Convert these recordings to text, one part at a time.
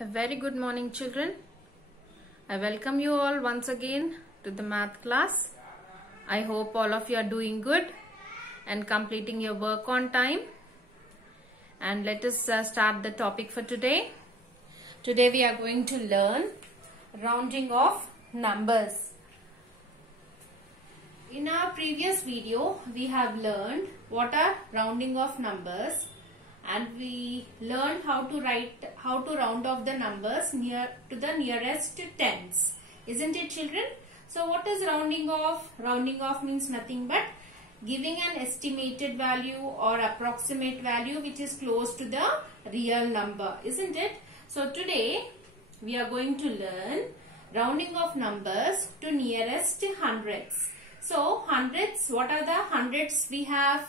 A very good morning, children. I welcome you all once again to the math class. I hope all of you are doing good and completing your work on time. And let us start the topic for today. Today we are going to learn rounding of numbers. In our previous video, we have learned what are rounding of numbers. And we learned how to round off the numbers near to the nearest tens, isn't it, children? So what is rounding off? Rounding off means nothing but giving an estimated value or approximate value which is close to the real number, isn't it? So today we are going to learn rounding of numbers to nearest hundreds. So hundreds, what are the hundreds? We have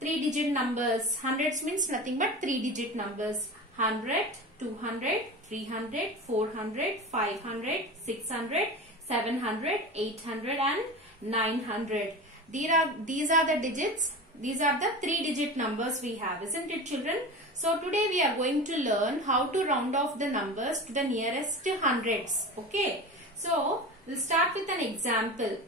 3-digit numbers. Hundreds means nothing but 3-digit numbers. 100, 200, 300, 400, 500, 600, 700, 800 and 900. These are the digits. These are the 3-digit numbers we have, isn't it, children? So today we are going to learn how to round off the numbers to the nearest hundreds. Okay. So we'll start with an example.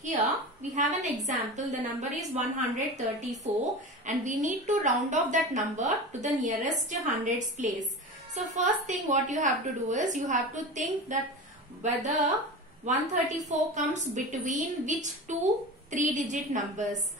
Here we have an example. The number is 134 and we need to round off that number to the nearest hundreds place. So first thing what you have to do is you have to think that whether 134 comes between which two 3-digit numbers.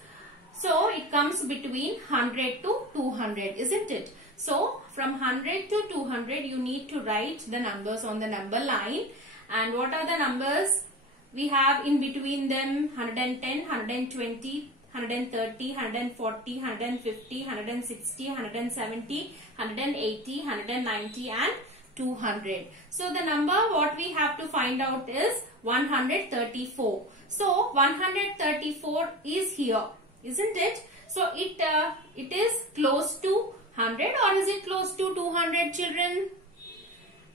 So it comes between 100 to 200, isn't it? So from 100 to 200 you need to write the numbers on the number line. And what are the numbers? We have in between them 110, 120, 130, 140, 150, 160, 170, 180, 190 and 200. So the number what we have to find out is 134. So 134 is here, isn't it? So it is close to 100 or is it close to 200, children?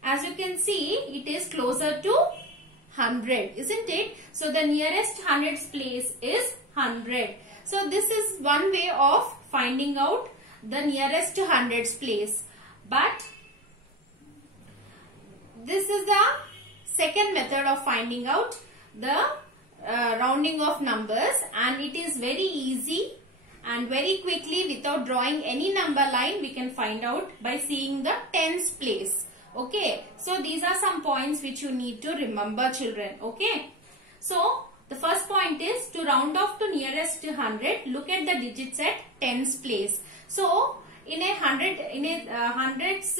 As you can see, it is closer to 100, isn't it? So the nearest hundreds place is 100. So this is one way of finding out the nearest hundreds place. But this is the second method of finding out the rounding of numbers, and it is very easy and very quickly without drawing any number line we can find out by seeing the tens place. Okay, so these are some points which you need to remember, children. Okay, so the first point is to round off to nearest 100. Look at the digits at tens place. So in a hundreds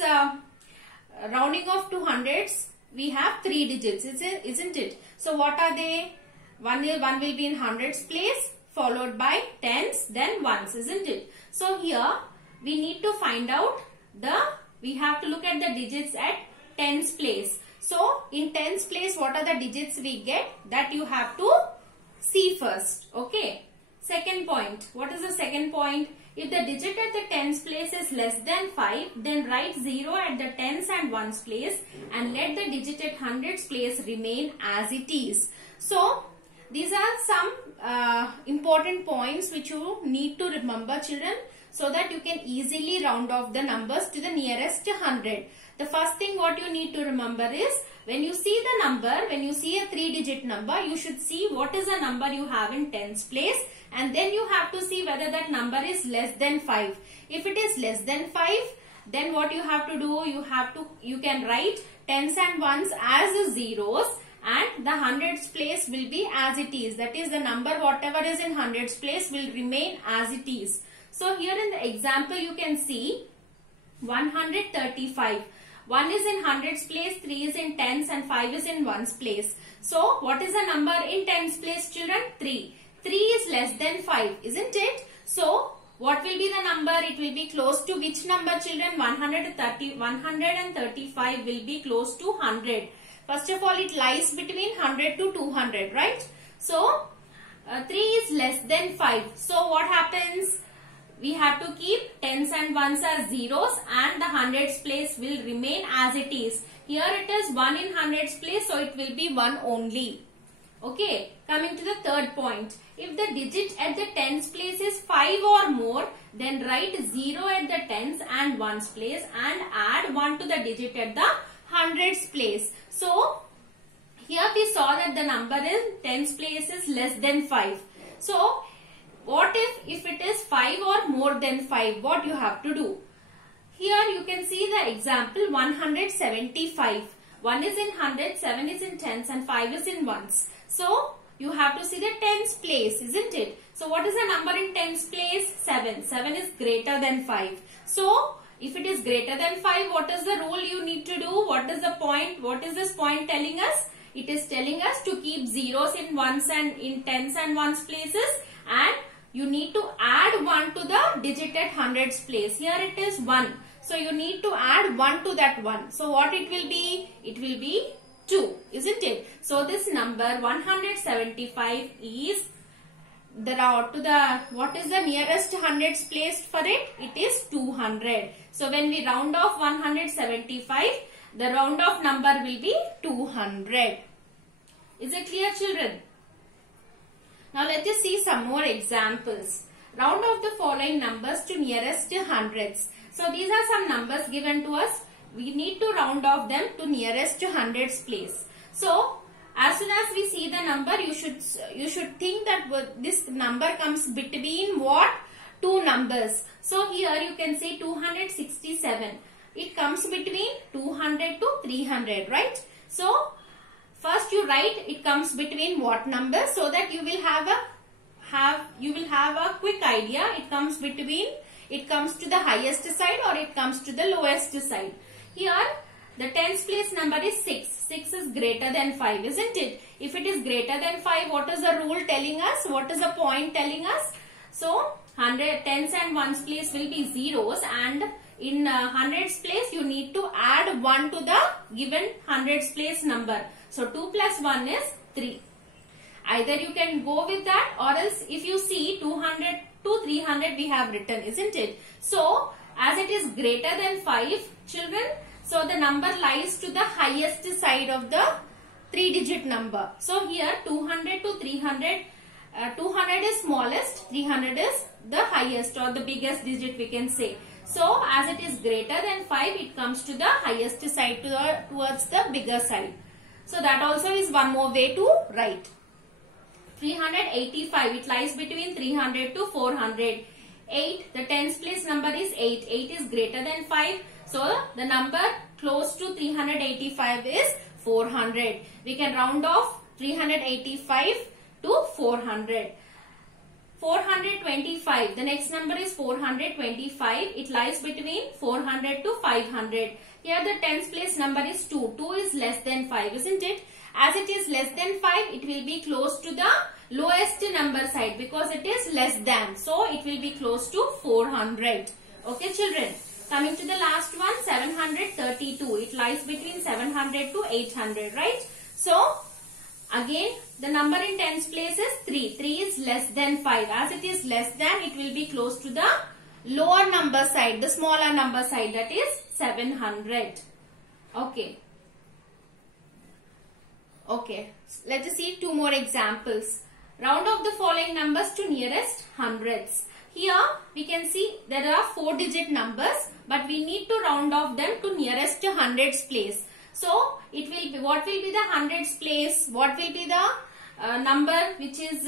rounding off to hundreds, we have 3 digits, isn't it? So what are they? One will be in hundreds place, followed by tens, then ones, isn't it? So here we need to find out we have to look at the digits at tens place. So in tens place, what are the digits we get? That you have to see first. Okay. Second point. What is the second point? If the digit at the tens place is less than 5, then write 0 at the tens and ones place and let the digit at hundreds place remain as it is. So these are some important points which you need to remember, children, so that you can easily round off the numbers to the nearest 100. The first thing what you need to remember is when you see the number, when you see a 3-digit number, you should see what is the number you have in tens place, and then you have to see whether that number is less than 5. If it is less than 5, then what you have to do, you can write tens and ones as zeros, and the hundreds place will be as it is. That is, the number whatever is in hundreds place will remain as it is. So here in the example you can see 135. 1 is in hundreds place, 3 is in tens and 5 is in ones place. So what is the number in tens place, children? 3. 3 is less than 5, isn't it? So what will be the number? It will be close to which number, children? 135 will be close to 100. First of all, it lies between 100 to 200, right? So 3 is less than 5. So what happens? We have to keep tens and ones as zeros and the hundreds place will remain as it is. Here it is 1 in hundreds place, so it will be 1 only. Okay, coming to the third point. If the digit at the tens place is 5 or more, then write 0 at the tens and ones place and add 1 to the digit at the hundreds place. So, here we saw that the number in tens place is less than 5. So, what if it is 5 or more than 5? What you have to do? Here you can see the example 175. 1 is in hundreds, 7 is in tens and 5 is in ones. So, you have to see the tens place, isn't it? So, what is the number in tens place? 7. 7 is greater than 5. So, if it is greater than 5, what is the rule you need to do? What is the point? What is this point telling us? It is telling us to keep zeros in ones and in tens and ones places, and you need to add 1 to the digit at hundreds place. Here it is 1. So, you need to add 1 to that 1. So, what it will be? It will be 2, isn't it? So, this number 175 is what is the nearest hundreds placed for it? It is 200. So, when we round off 175, the round off number will be 200. Is it clear, children? Now, let us see some more examples. Round off the following numbers to nearest hundreds. So, these are some numbers given to us. We need to round off them to nearest hundreds place. So, as soon as we see the number, you should think that this number comes between what? Two numbers. So, here you can say 267. It comes between 200 to 300, right? So, first you write it comes between what number, so that you will have a quick idea. It comes to the highest side or it comes to the lowest side. Here the tens place number is 6. 6 is greater than 5, isn't it? If it is greater than 5, what is the rule telling us? What is the point telling us? So, tens and ones place will be zeros, and in hundreds place you need to add 1 to the given hundreds place number. So, 2 plus 1 is 3. Either you can go with that, or else if you see 200 to 300 we have written, isn't it? So, as it is greater than 5, children, so the number lies to the highest side of the 3-digit number. So, here 200 to 300, 200 is smallest, 300 is the highest or the biggest digit we can say. So, as it is greater than 5, it comes to the highest side towards the bigger side. So, that also is one more way to write. 385, it lies between 300 to 400. 8, the tens place number is 8. 8 is greater than 5. So, the number close to 385 is 400. We can round off 385 to 400. 425, the next number is 425. It lies between 400 to 500. Here the tens place number is 2. 2 is less than 5, isn't it? As it is less than 5, it will be close to the lowest number side because it is less than. So, it will be close to 400. Okay, children. Coming to the last one, 732. It lies between 700 to 800, right? So, again, the number in tens place is 3. 3 is less than 5. As it is less than, it will be close to the lower number side, the smaller number side, that is 700. Okay. Okay. Let us see two more examples. Round off the following numbers to nearest hundreds. Here we can see there are 4-digit numbers, but we need to round off them to nearest hundreds place. So, it will be, what will be the hundreds place? What will be the number which is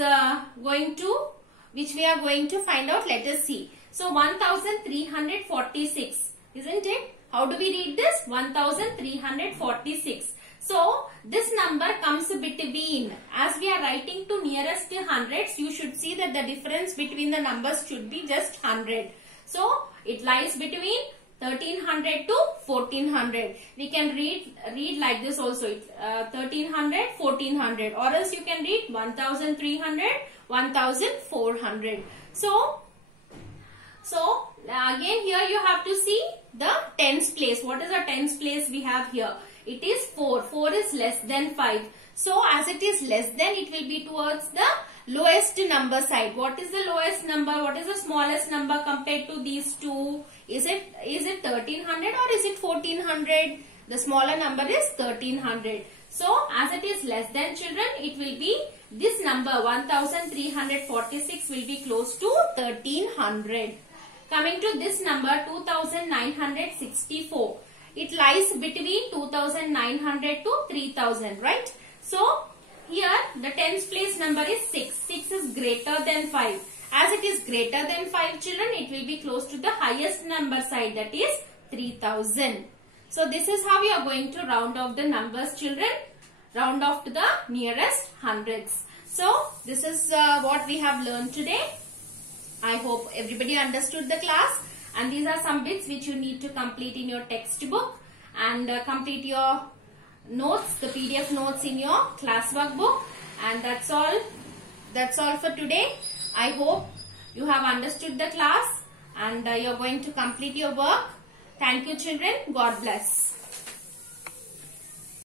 which we are going to find out? Let us see. So, 1346, isn't it? How do we read this? 1346. So, this number comes between, as we are writing to nearest hundreds, you should see that the difference between the numbers should be just 100. So, it lies between 1300 to 1400. We can read like this also, 1300, 1400, or else you can read 1300, 1400. So again here you have to see the tens place. What is the tens place we have here? It is 4. 4 is less than 5. So, as it is less than, it will be towards the lowest number side. What is the lowest number? What is the smallest number compared to these two? Is it 1300 or is it 1400? The smaller number is 1300. So as it is less than, children, it will be this number 1346 will be close to 1300. Coming to this number 2964. It lies between 2900 to 3000, right? So here the tens place number is 6. 6 is greater than 5. As it is greater than 5, children, it will be close to the highest number side, that is 3000. So this is how we are going to round off the numbers, children. Round off to the nearest hundreds. So this is what we have learned today. I hope everybody understood the class, and these are some bits which you need to complete in your textbook and complete your notes, the PDF notes in your classwork book. And that's all for today. I hope you have understood the class and you're going to complete your work. Thank you, children. God bless.